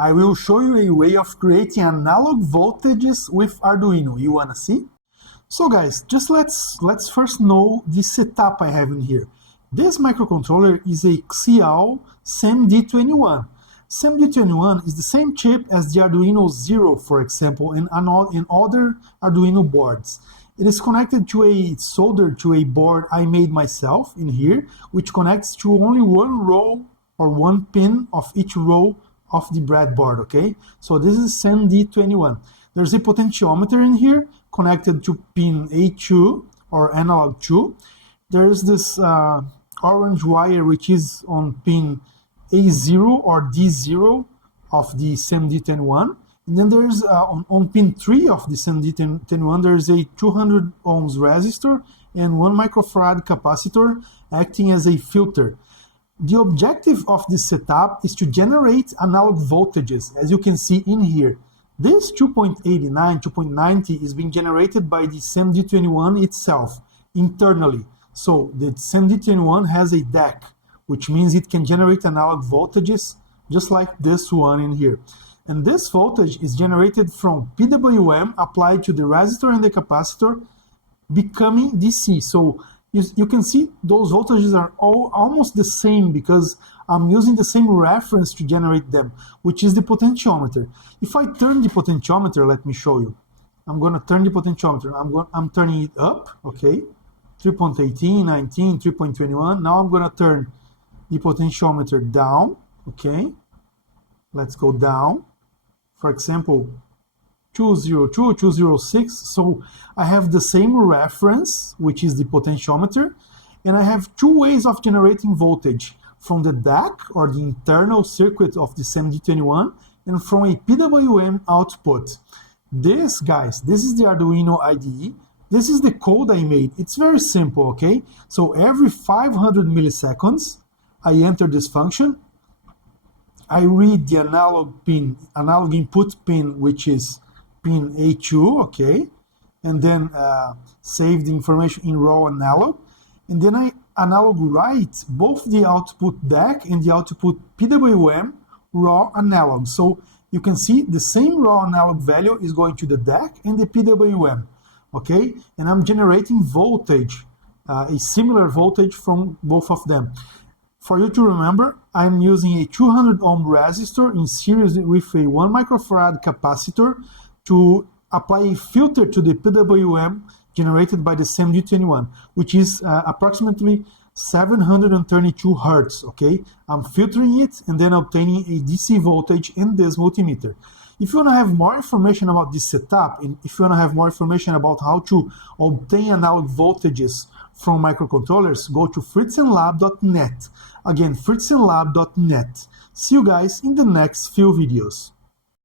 I will show you a way of creating analog voltages with Arduino. You wanna see? So guys, just let's first know the setup I have in here. This microcontroller is a Xiao SEMD21. SEMD21 is the same chip as the Arduino Zero, for example, and in other Arduino boards. It is connected soldered to a board I made myself in here, which connects to only one row or one pin of each row of the breadboard, okay? So this is SEMD21. There's a potentiometer in here connected to pin A2 or analog 2. There's this orange wire which is on pin A0 or D0 of the SEMD21. And then there's on pin 3 of the SEMD21, there's a 200 ohms resistor and 1 microfarad capacitor acting as a filter. The objective of this setup is to generate analog voltages, as you can see in here. This 2.89, 2.90 is being generated by the SEMD21 itself, internally. So the SEMD21 has a DAC, which means it can generate analog voltages just like this one in here. And this voltage is generated from PWM applied to the resistor and the capacitor, becoming DC. So you can see those voltages are all almost the same because I'm using the same reference to generate them, which is the potentiometer. If I turn the potentiometer, let me show you. I'm going to turn the potentiometer. I'm turning it up, okay? 3.18, 19, 3.21. Now I'm going to turn the potentiometer down, okay? Let's go down. For example, 202, 206. So I have the same reference, which is the potentiometer, and I have two ways of generating voltage, from the DAC, or the internal circuit of the SEMD21, and from a PWM output. This, guys, this is the Arduino IDE. This is the code I made. It's very simple, okay? So every 500 milliseconds, I enter this function. I read the analog input pin, which is pin A2, okay? And then save the information in raw analog. And then I analog write both the output DAC and the output PWM raw analog. So you can see the same raw analog value is going to the DAC and the PWM, okay? And I'm generating voltage, a similar voltage from both of them. For you to remember, I'm using a 200 ohm resistor in series with a 1 microfarad capacitor to apply a filter to the PWM generated by the SEMD21, which is approximately 732 Hertz, okay? I'm filtering it and then obtaining a DC voltage in this multimeter. If you want to have more information about this setup, and if you want to have more information about how to obtain analog voltages from microcontrollers, go to fritzenlab.net. Again, fritzenlab.net. See you guys in the next few videos.